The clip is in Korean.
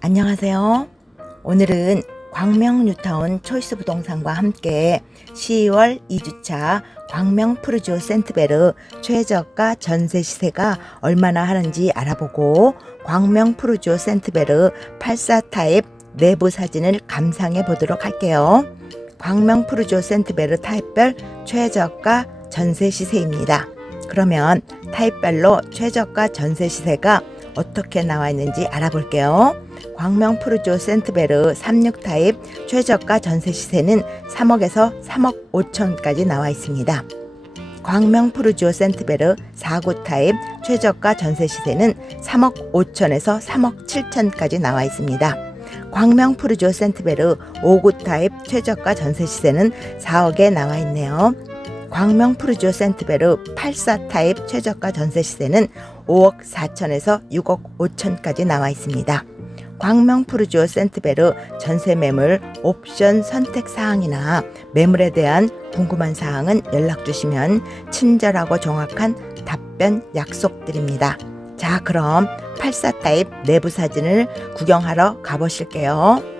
안녕하세요. 오늘은 광명 뉴타운 초이스 부동산과 함께 10월 2주차 광명 프루지오 센트베르 최저가 전세 시세가 얼마나 하는지 알아보고 광명 프루지오 센트베르 84 타입 내부 사진을 감상해 보도록 할게요. 광명 프루지오 센트베르 타입별 최저가 전세 시세입니다. 그러면 타입별로 최저가 전세 시세가 어떻게 나와 있는지 알아볼게요. 광명 프루조 센트베르 36 타입 최저가 전세 시세는 3억에서 3억 5천까지 나와 있습니다. 광명 프루지오 센트베르 49 타입 최저가 전세 시세는 3억 5천에서 3억 7천까지 나와 있습니다. 광명 프루지오 센트베르 59 타입 최저가 전세 시세는 4억에 나와 있네요. 광명 프루지오 센트베르 84 타입 최저가 전세 시세는 5억 4천에서 6억 5천까지 나와 있습니다. 광명 프루지오 센트베르 전세 매물 옵션 선택 사항이나 매물에 대한 궁금한 사항은 연락 주시면 친절하고 정확한 답변 약속드립니다. 자, 그럼 84 타입 내부 사진을 구경하러 가보실게요.